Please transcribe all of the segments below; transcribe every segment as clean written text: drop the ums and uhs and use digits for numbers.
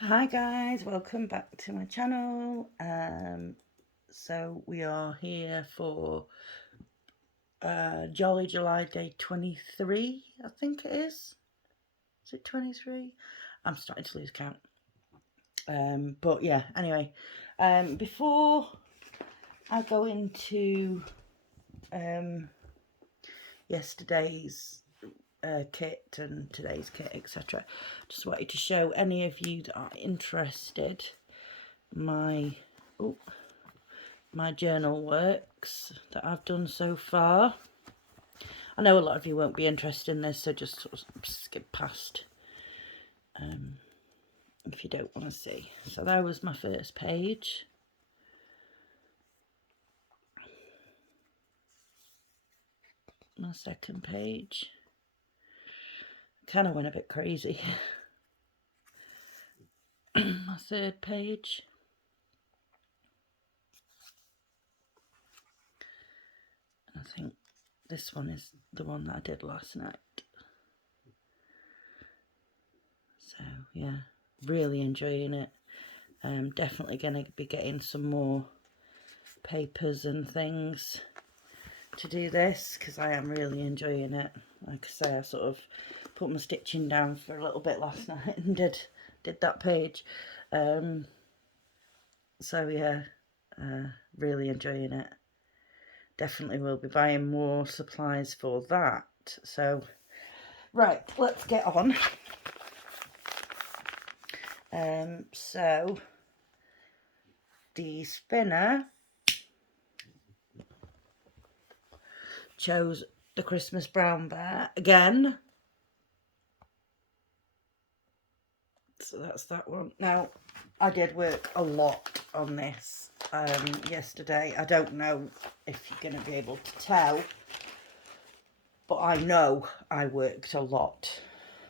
Hi guys, welcome back to my channel. So we are here for Jolly July Day 23, I think it is. Is it 23? I'm starting to lose count. But yeah, anyway, before I go into yesterday's kit and today's kit, etc., just wanted to show any of you that are interested my journal works that I've done so far. I know a lot of you won't be interested in this, so just sort of skip past if you don't want to see. So that was my first page. My second page. Kind of went a bit crazy. My third page. I think this one is the one that I did last night. So yeah, really enjoying it. Definitely going to be getting some more papers and things to do this because I am really enjoying it. Like I say, I sort of put my stitching down for a little bit last night and did that page. So yeah, really enjoying it. Definitely will be buying more supplies for that. So right, let's get on. So the spinner chose the Christmas Brown Bear again. So that's that one. Now, I did work a lot on this yesterday. I don't know if you're going to be able to tell, but I know I worked a lot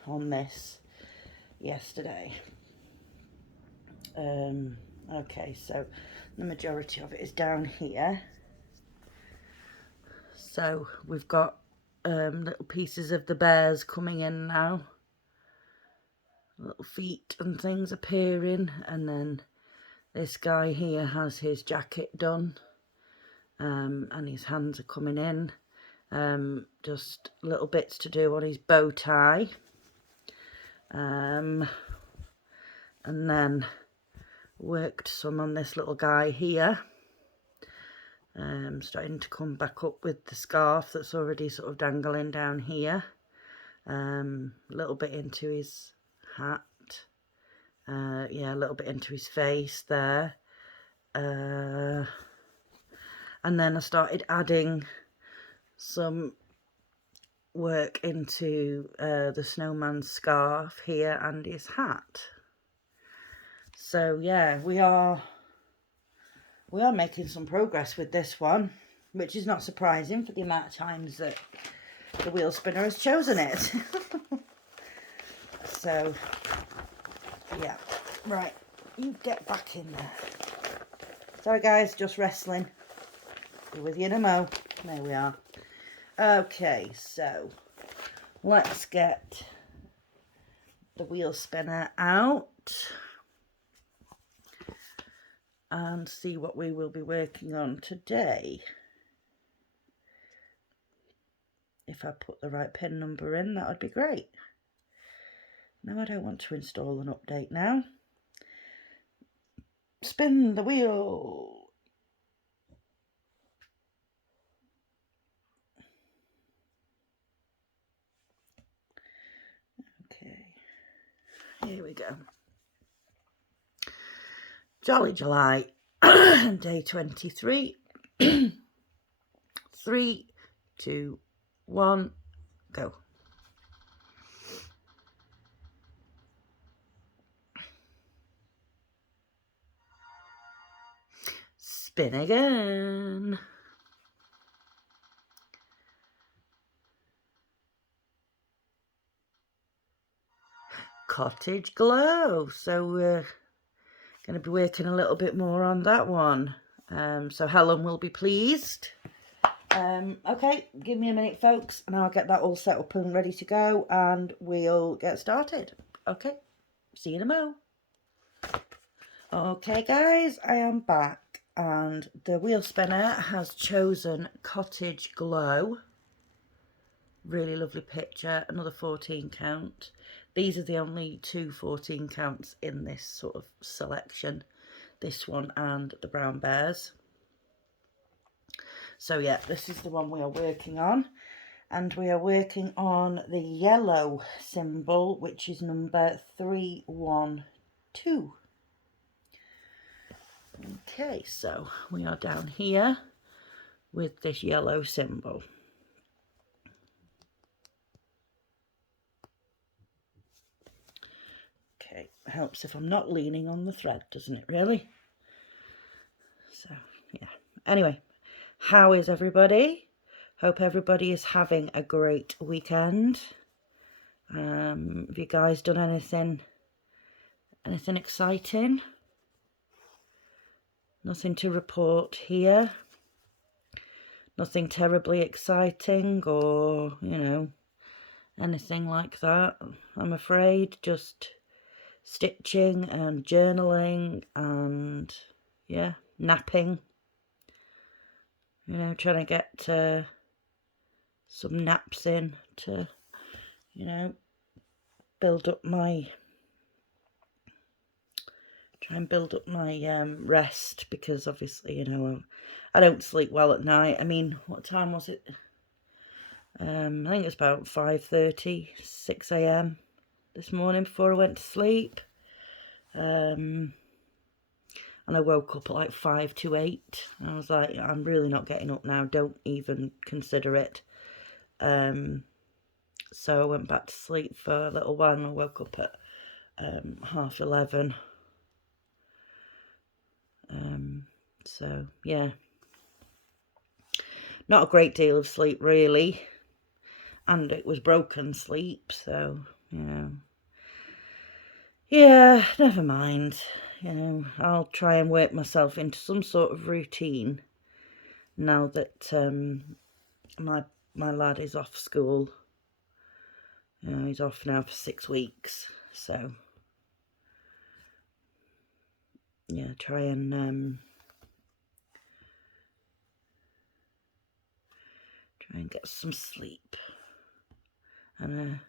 on this yesterday. Okay, so the majority of it is down here. So we've got little pieces of the bears coming in now. Little feet and things appearing, and then this guy here has his jacket done, and his hands are coming in. Just little bits to do on his bow tie, and then worked some on this little guy here. Starting to come back up with the scarf that's already sort of dangling down here. A little bit into his hat. Yeah, a little bit into his face there. And then I started adding some work into the snowman's scarf here and his hat. So yeah, we are making some progress with this one, which is not surprising for the amount of times that the wheel spinner has chosen it. So yeah, right, you get back in there. Sorry guys, just wrestling. Be with you in a mo. There we are. Okay, so let's get the wheel spinner out and see what we will be working on today. If I put the right pin number in, that would be great. No, I don't want to install an update now. Spin the wheel. Okay, here we go. Jolly July, day 23. 3, 2, 1, go. Spin again. Cottage Glow. So we're going to be working a little bit more on that one. So Helen will be pleased. Okay, give me a minute, folks, and I'll get that all set up and ready to go, and we'll get started. Okay, see you in a mo. Okay guys, I am back and the wheel spinner has chosen Cottage Glow. Really lovely picture, another 14 count. These are the only two 14 counts in this sort of selection, this one and the Brown Bears. So yeah, this is the one we are working on, and we are working on the yellow symbol, which is number 312. Okay, so we are down here with this yellow symbol. Okay, helps if I'm not leaning on the thread, doesn't it really? So, yeah. Anyway, how is everybody? Hope everybody is having a great weekend. Have you guys done anything exciting? Nothing to report here. Nothing terribly exciting or, you know, anything like that. I'm afraid just stitching and journaling and, yeah, napping. You know, trying to get some naps in to, you know, build up my rest, because obviously, you know, I don't sleep well at night. I mean, what time was it? I think it was about 5:30, 6 a.m. this morning before I went to sleep. And I woke up at like 5 to 8. I was like, I'm really not getting up now. Don't even consider it. So I went back to sleep for a little while and I woke up at 11:30. So yeah, not a great deal of sleep really, and it was broken sleep, so, you know, yeah, never mind. You know, I'll try and work myself into some sort of routine now that my lad is off school. You know, he's off now for 6 weeks, so yeah, try and get some sleep and a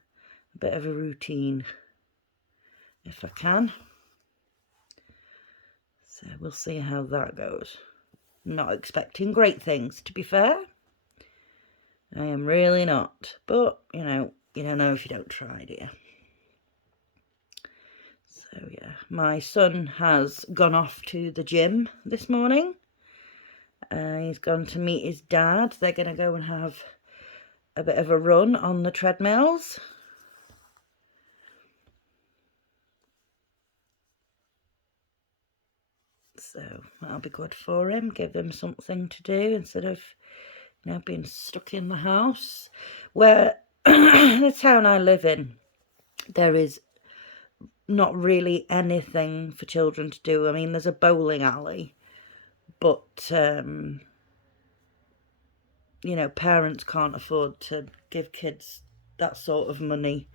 bit of a routine if I can. So we'll see how that goes. Not expecting great things, to be fair. I am really not. But, you know, you don't know if you don't try, do you? So, yeah. My son has gone off to the gym this morning. He's gone to meet his dad. They're going to go and have a bit of a run on the treadmills. So that'll be good for him. Give him something to do instead of, you know, being stuck in the house. Where the town I live in, there is not really anything for children to do. I mean, there's a bowling alley, but you know, parents can't afford to give kids that sort of money,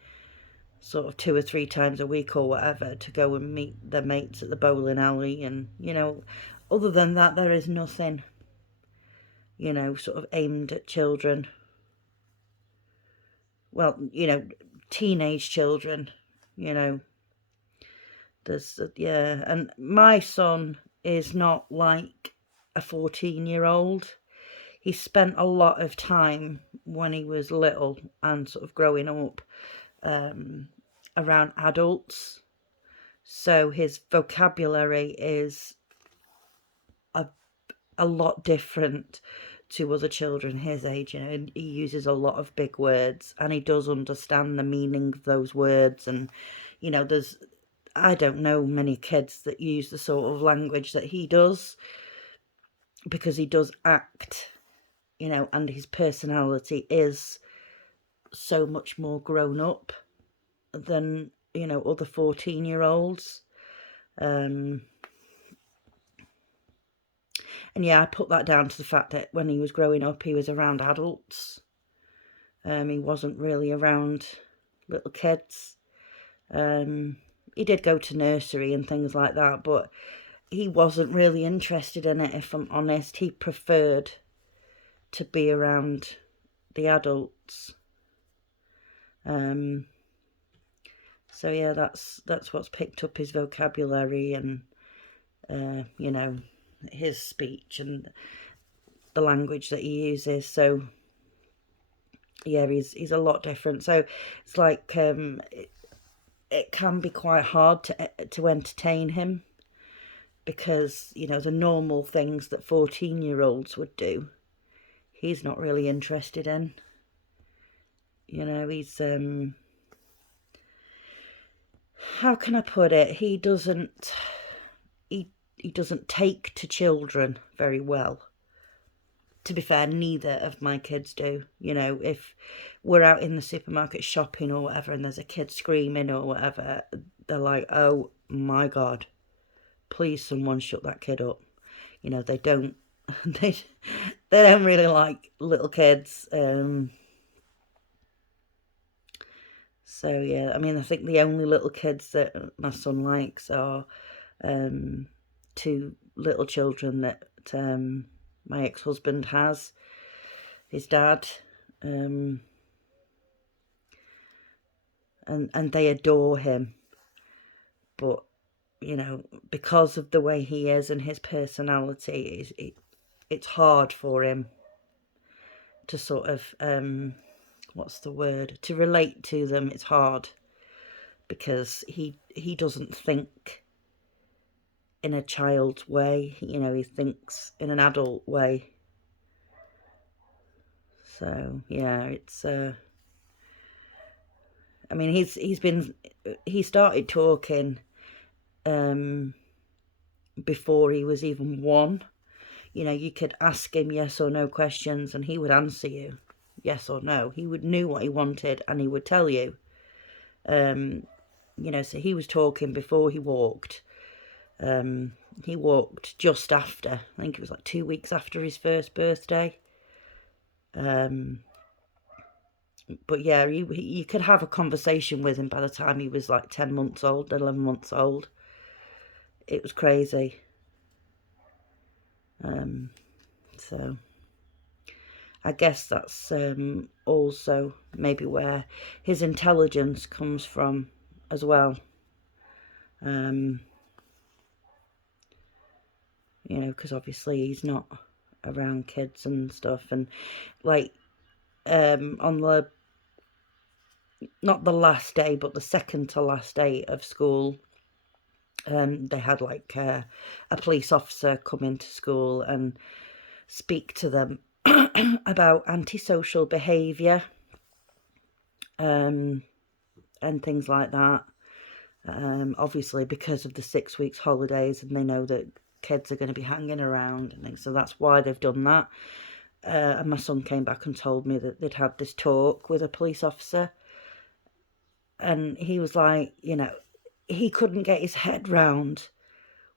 sort of 2 or 3 times a week or whatever, to go and meet their mates at the bowling alley. And, you know, other than that, there is nothing, you know, sort of aimed at children. Well, you know, teenage children, you know. There's, yeah, and my son is not like a 14-year-old. He spent a lot of time when he was little and sort of growing up around adults. So his vocabulary is a lot different to other children his age. You know, he uses a lot of big words and he does understand the meaning of those words. And, you know, I don't know many kids that use the sort of language that he does, because he does act, you know, and his personality is so much more grown up than, you know, other 14-year-olds. And yeah, I put that down to the fact that when he was growing up, he was around adults. He wasn't really around little kids. he did go to nursery and things like that, but he wasn't really interested in it, if I'm honest. He preferred to be around the adults. So yeah, that's what's picked up his vocabulary and you know, his speech and the language that he uses. So yeah, he's a lot different. So it's like it can be quite hard to entertain him, because, you know, the normal things that 14-year-olds would do, he's not really interested in. You know, he's how can I put it? He doesn't take to children very well. To be fair, neither of my kids do. You know, if we're out in the supermarket shopping or whatever and there's a kid screaming or whatever, they're like, oh my God, please someone shut that kid up. You know, they don't they don't really like little kids. So yeah, I mean, I think the only little kids that my son likes are two little children that my ex-husband has, his dad, and they adore him. But, you know, because of the way he is and his personality, it's hard for him to sort of, what's the word? To relate to them. It's hard because he doesn't think in a child's way. You know, he thinks in an adult way. So yeah, it's I mean, he started talking before he was even 1. You know, you could ask him yes or no questions and he would answer you yes or no. He would knew what he wanted and he would tell you. You know, so he was talking before he walked. He walked just after, I think it was like 2 weeks after his first birthday. But yeah, you could have a conversation with him by the time he was like 10 months old, 11 months old. It was crazy. So I guess that's also maybe where his intelligence comes from as well. You know, because obviously he's not around kids and stuff. And like on the, not the last day, but the second to last day of school, they had like a police officer come into school and speak to them about antisocial behaviour and things like that. Obviously because of the 6 weeks holidays, and they know that kids are going to be hanging around and things, so that's why they've done that. And my son came back and told me that they'd had this talk with a police officer, and he was like, you know, he couldn't get his head round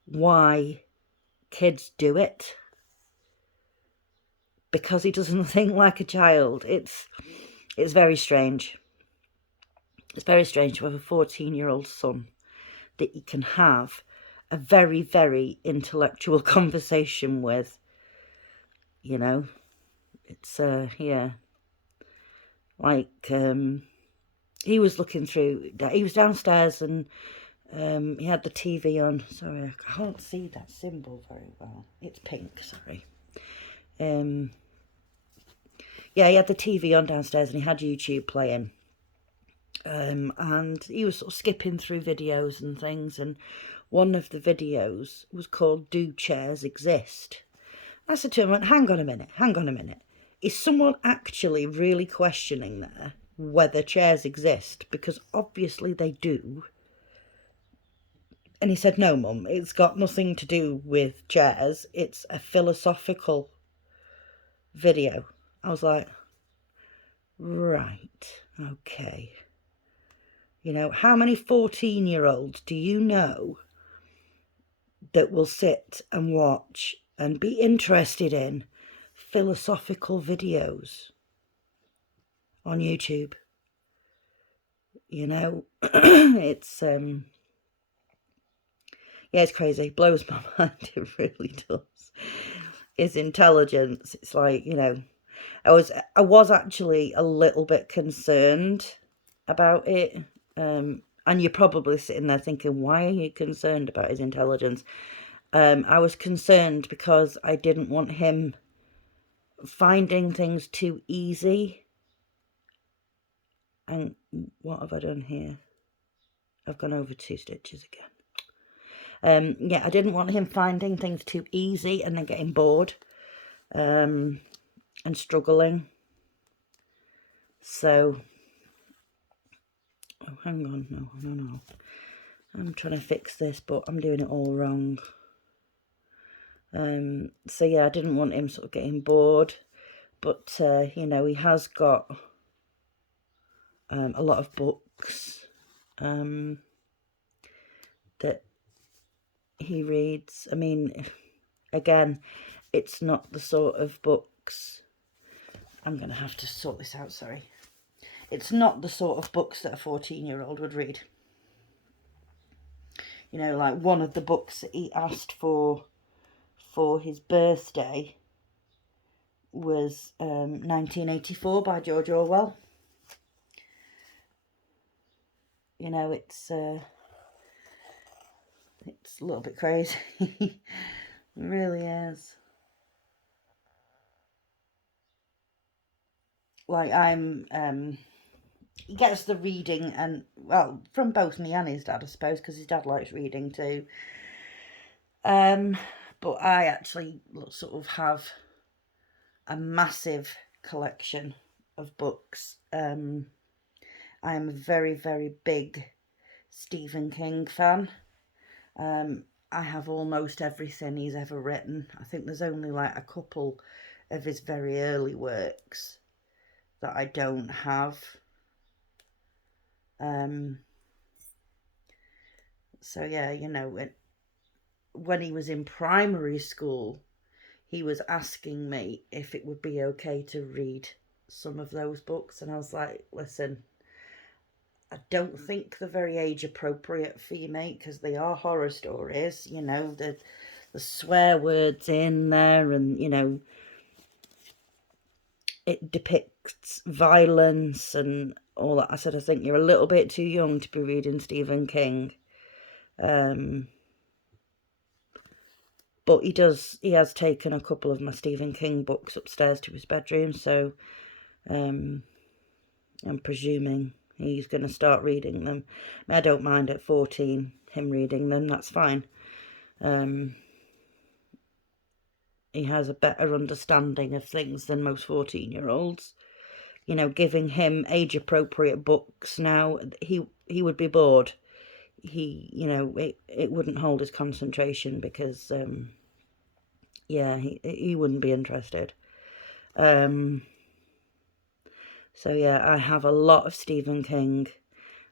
why kids do it, because he doesn't think like a child. It's very strange. It's very strange to have a 14-year-old son that you can have a very, very intellectual conversation with. You know, it's yeah, like he was looking through, he was downstairs and he had the TV on. Sorry, I can't see that symbol very well. It's pink, sorry. Yeah, he had the TV on downstairs and he had YouTube playing. And he was sort of skipping through videos and things, and one of the videos was called Do Chairs Exist? I said to him, hang on a minute. Is someone actually really questioning there whether chairs exist? Because obviously they do. And he said, no, Mum, it's got nothing to do with chairs. It's a philosophical video. I was like, right, okay. You know, how many 14-year-olds do you know that will sit and watch and be interested in philosophical videos on YouTube? You know, it's Yeah, it's crazy. Blows my mind. It really does. His intelligence. It's like, you know, I was actually a little bit concerned about it. And you're probably sitting there thinking, why are you concerned about his intelligence? I was concerned because I didn't want him finding things too easy. And what have I done here? I've gone over 2 stitches again. Yeah, I didn't want him finding things too easy and then getting bored and struggling. So, oh, hang on, no. I'm trying to fix this, but I'm doing it all wrong. So yeah, I didn't want him sort of getting bored, but you know, he has got a lot of books that he reads. I mean, again, it's not the sort of books, I'm going to have to sort this out, sorry. It's not the sort of books that a 14-year-old would read. You know, like one of the books that he asked for his birthday was 1984 by George Orwell. You know, it's a little bit crazy. It really is. Like, he gets the reading, and, well, from both me and his dad, I suppose, because his dad likes reading too. But I actually sort of have a massive collection of books. I am a very, very big Stephen King fan. I have almost everything he's ever written. I think there's only like a couple of his very early works that I don't have. So yeah, you know, when he was in primary school, he was asking me if it would be okay to read some of those books, and I was like, listen, I don't think they're very age appropriate for you, mate, because they are horror stories. You know, the swear words in there, and you know, it depicts violence and all that. I said, I think you're a little bit too young to be reading Stephen King. But he has taken a couple of my Stephen King books upstairs to his bedroom, so I'm presuming he's going to start reading them. I don't mind at 14 him reading them, that's fine. He has a better understanding of things than most 14-year-olds. You know, giving him age-appropriate books now, he would be bored. You know, it wouldn't hold his concentration because, yeah, he wouldn't be interested. So, yeah, I have a lot of Stephen King.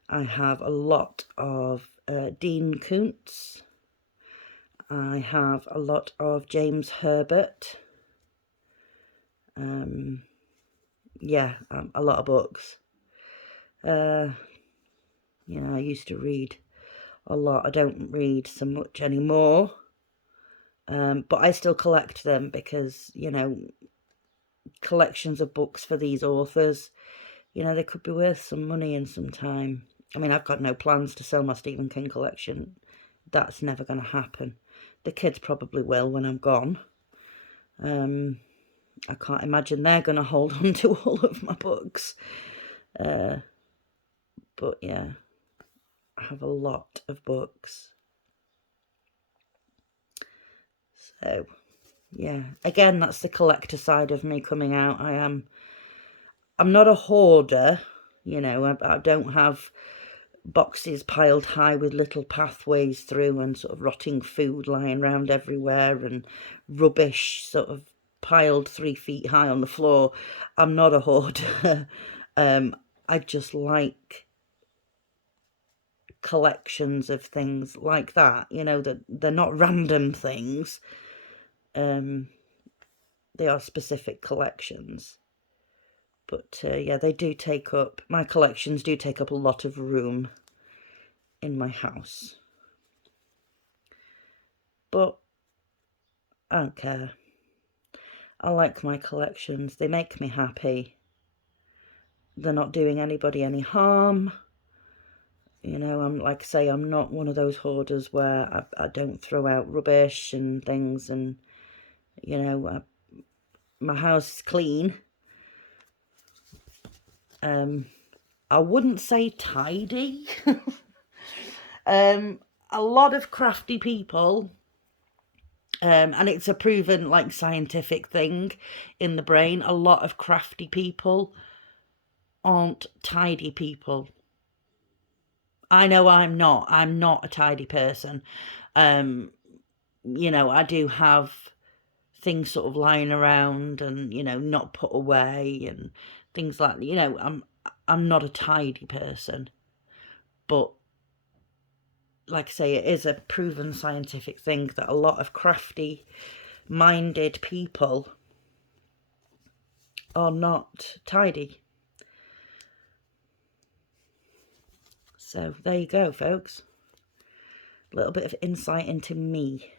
I have a lot of Dean Koontz. I have a lot of James Herbert. Yeah, a lot of books. You know, I used to read a lot. I don't read so much anymore. But I still collect them because, you know, collections of books for these authors, you know, they could be worth some money in some time. I mean, I've got no plans to sell my Stephen King collection. That's never going to happen. The kids probably will when I'm gone. I can't imagine they're going to hold on to all of my books. But yeah, I have a lot of books. So, yeah, again, that's the collector side of me coming out. I'm not a hoarder, you know, I don't have boxes piled high with little pathways through and sort of rotting food lying around everywhere and rubbish sort of piled 3 feet high on the floor. I'm not a hoarder. I just like collections of things like that, you know, that they're not random things. They are specific collections. But yeah, they do take up, my collections do take up a lot of room in my house. But I don't care. I like my collections. They make me happy. They're not doing anybody any harm. You know, I'm like I say, I'm not one of those hoarders where I don't throw out rubbish and things, and you know, my house is clean. I wouldn't say tidy. A lot of crafty people, and it's a proven like scientific thing in the brain. A lot of crafty people aren't tidy people. I know I'm not a tidy person. You know, I do have things sort of lying around and, you know, not put away and things like, you know, I'm not a tidy person. But like I say, it is a proven scientific thing that a lot of crafty minded people are not tidy. So there you go, folks. A little bit of insight into me.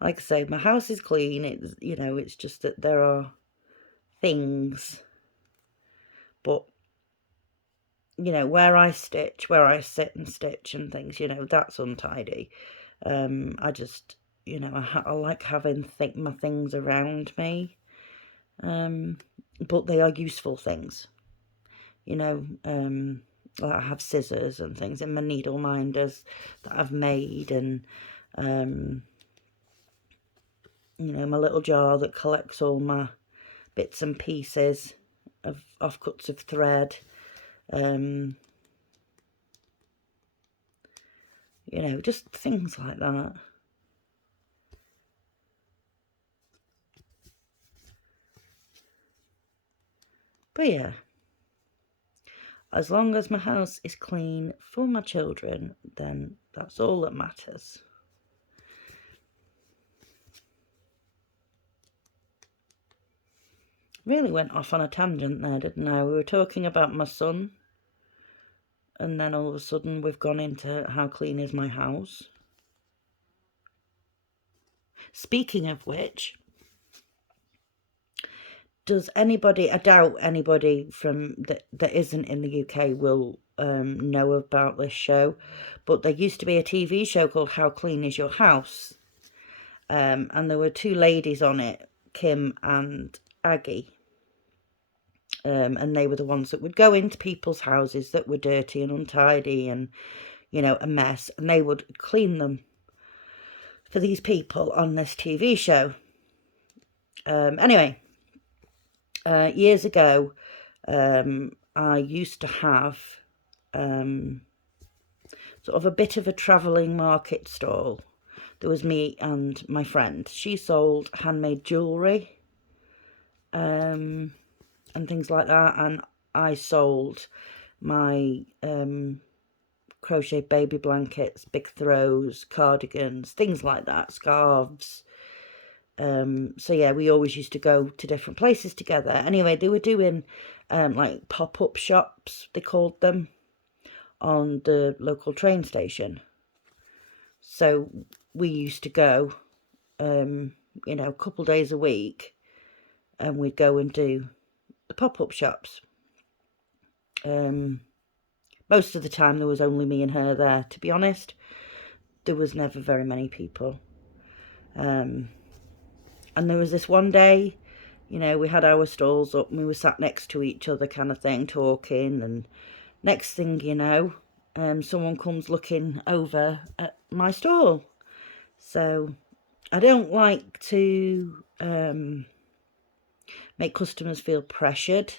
Like I say, my house is clean. It's, you know, it's just that there are things, but you know, where I stitch, where I sit and stitch and things, you know, that's untidy. I just, you know, I like having my things around me, but they are useful things, you know. I have scissors and things in my needle minders that I've made, and you know, my little jar that collects all my bits and pieces of offcuts of thread. You know, just things like that. But yeah, as long as my house is clean for my children, then that's all that matters. Really went off on a tangent there, didn't I? We were talking about my son, and then all of a sudden we've gone into how clean is my house. Speaking of which, does anybody, I doubt anybody from that isn't in the UK will know about this show, but there used to be a TV show called How Clean Is Your House, and there were two ladies on it, Kim and Aggie, and they were the ones that would go into people's houses that were dirty and untidy and, you know, a mess, and they would clean them for these people on this TV show. Anyway, years ago, I used to have sort of a bit of a travelling market stall. There was me and my friend. She sold handmade jewellery and things like that, and I sold my crochet baby blankets, big throws, cardigans, things like that, scarves. So yeah, we always used to go to different places together. Anyway, they were doing like pop-up shops, they called them, on the local train station. So we used to go, you know, a couple days a week, and we'd go and do the pop-up shops. Most of the time there was only me and her there, to be honest. There was never very many people. And there was this one day, you know, we had our stalls up and we were sat next to each other kind of thing, talking, and next thing you know, someone comes looking over at my stall. So I don't like to make customers feel pressured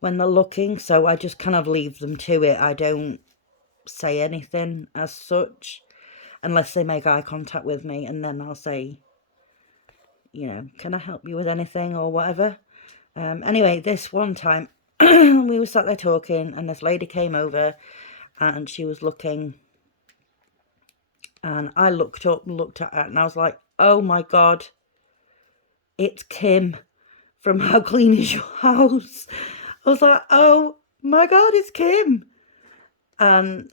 when they're looking, so I just kind of leave them to it. I don't say anything as such unless they make eye contact with me, and then I'll say, you know, can I help you with anything or whatever. Anyway, this one time we were sat there talking, and this lady came over and she was looking, and I looked up and looked at her, and I was like, oh my God, it's Kim from How Clean Is Your House? I was like, oh my God, it's Kim. And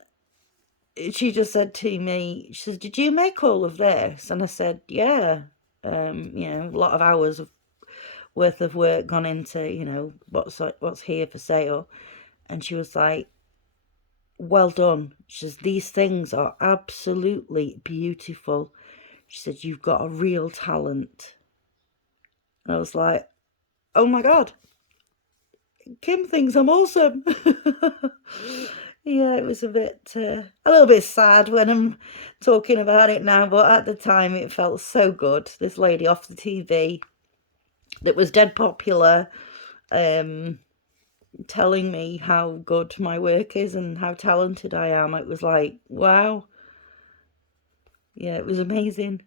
she just said to me, she says, did you make all of this? And I said, yeah. You know, a lot of hours of worth of work gone into, you know, what's here for sale. And she was like, well done. She says, these things are absolutely beautiful. She said, you've got a real talent. And I was like, oh my God, Kim thinks I'm awesome. Yeah, it was a little bit sad when I'm talking about it now, but at the time it felt so good. This lady off the TV that was dead popular, telling me how good my work is and how talented I am. It was like, wow. Yeah, it was amazing.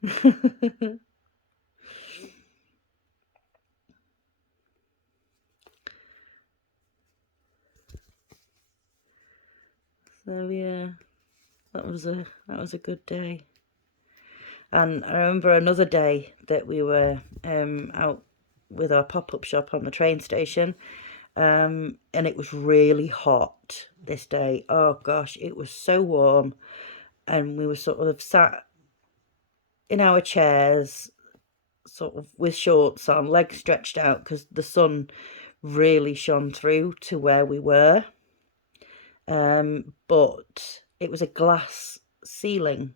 So yeah, that was a good day. And I remember another day that we were out with our pop-up shop on the train station, and it was really hot this day. Oh gosh, it was so warm, and we were sort of sat in our chairs, sort of with shorts on, legs stretched out, because the sun really shone through to where we were. But it was a glass ceiling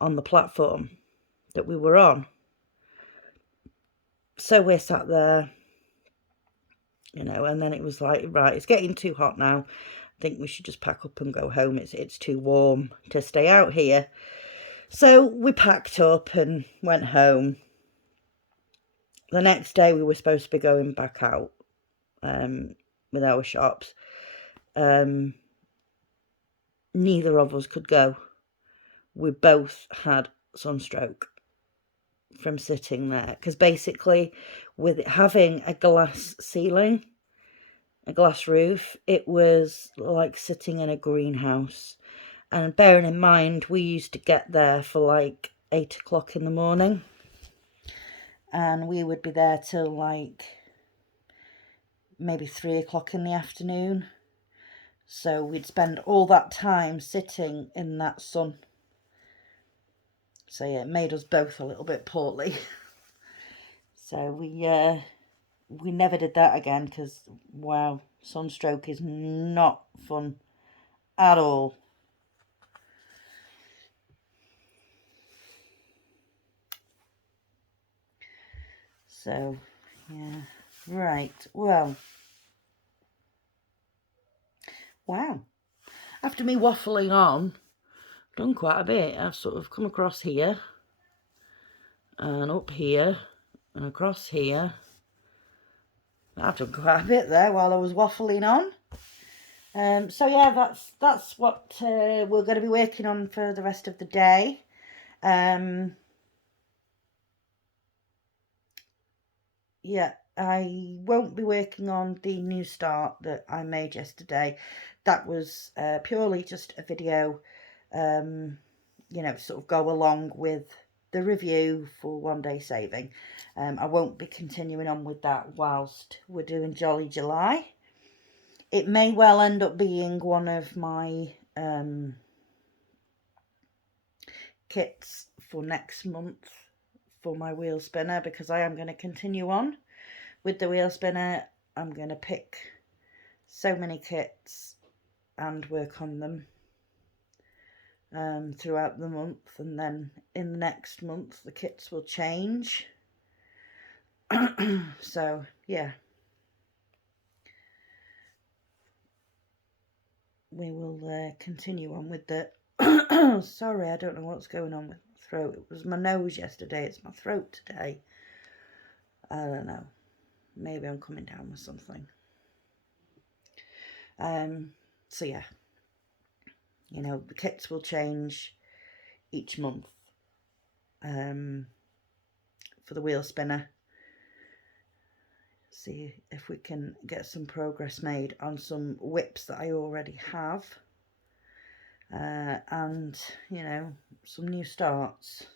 on the platform that we were on. So we're sat there, you know, and then it was like, right, it's getting too hot now. I think we should just pack up and go home. It's too warm to stay out here. So we packed up and went home. The next day we were supposed to be going back out with our shops. Neither of us could go. We both had sunstroke from sitting there, because basically with it having a glass ceiling, a glass roof, it was like sitting in a greenhouse. And bearing in mind, we used to get there for like 8 o'clock in the morning, and we would be there till like maybe 3 o'clock in the afternoon. So we'd spend all that time sitting in that sun. So yeah, it made us both a little bit poorly. So we never did that again, because wow, sunstroke is not fun at all. So yeah, right, well, wow, after me waffling on, I've done quite a bit. I've sort of come across here and up here and across here. I've done quite a bit there while I was waffling on. So yeah, that's what we're going to be working on for the rest of the day. Yeah, I won't be working on the new start that I made yesterday. That was purely just a video, you know, sort of go along with the review for One Day Saving. I won't be continuing on with that whilst we're doing Jolly July. It may well end up being one of my kits for next month for my wheel spinner, because I am going to continue on with the wheel spinner. I'm going to pick so many kits and work on them throughout the month, and then in the next month the kits will change. So yeah, we will continue on with the sorry, I don't know what's going on with my throat. It was my nose yesterday, it's my throat today. I don't know, maybe I'm coming down with something. So yeah, you know, the kits will change each month for the wheel spinner. See if we can get some progress made on some whips that I already have, and you know, some new starts.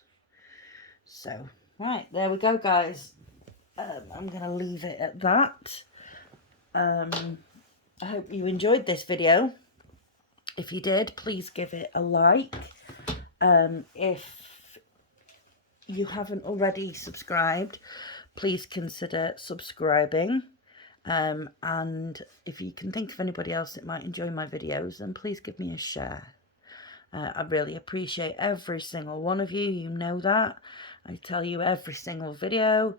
So right, there we go, guys. I'm gonna leave it at that. I hope you enjoyed this video. If you did, please give it a like. If you haven't already subscribed, please consider subscribing. And if you can think of anybody else that might enjoy my videos, then please give me a share. I really appreciate every single one of you. You know that. I tell you every single video.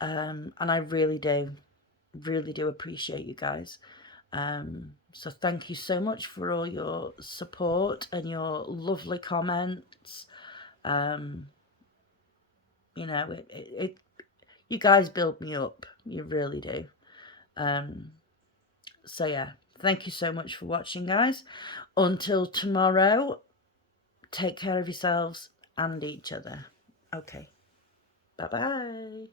And I really do appreciate you guys. So thank you so much for all your support and your lovely comments. You know, you guys build me up. You really do. So yeah, thank you so much for watching, guys. Until tomorrow, take care of yourselves and each other. Okay, bye-bye.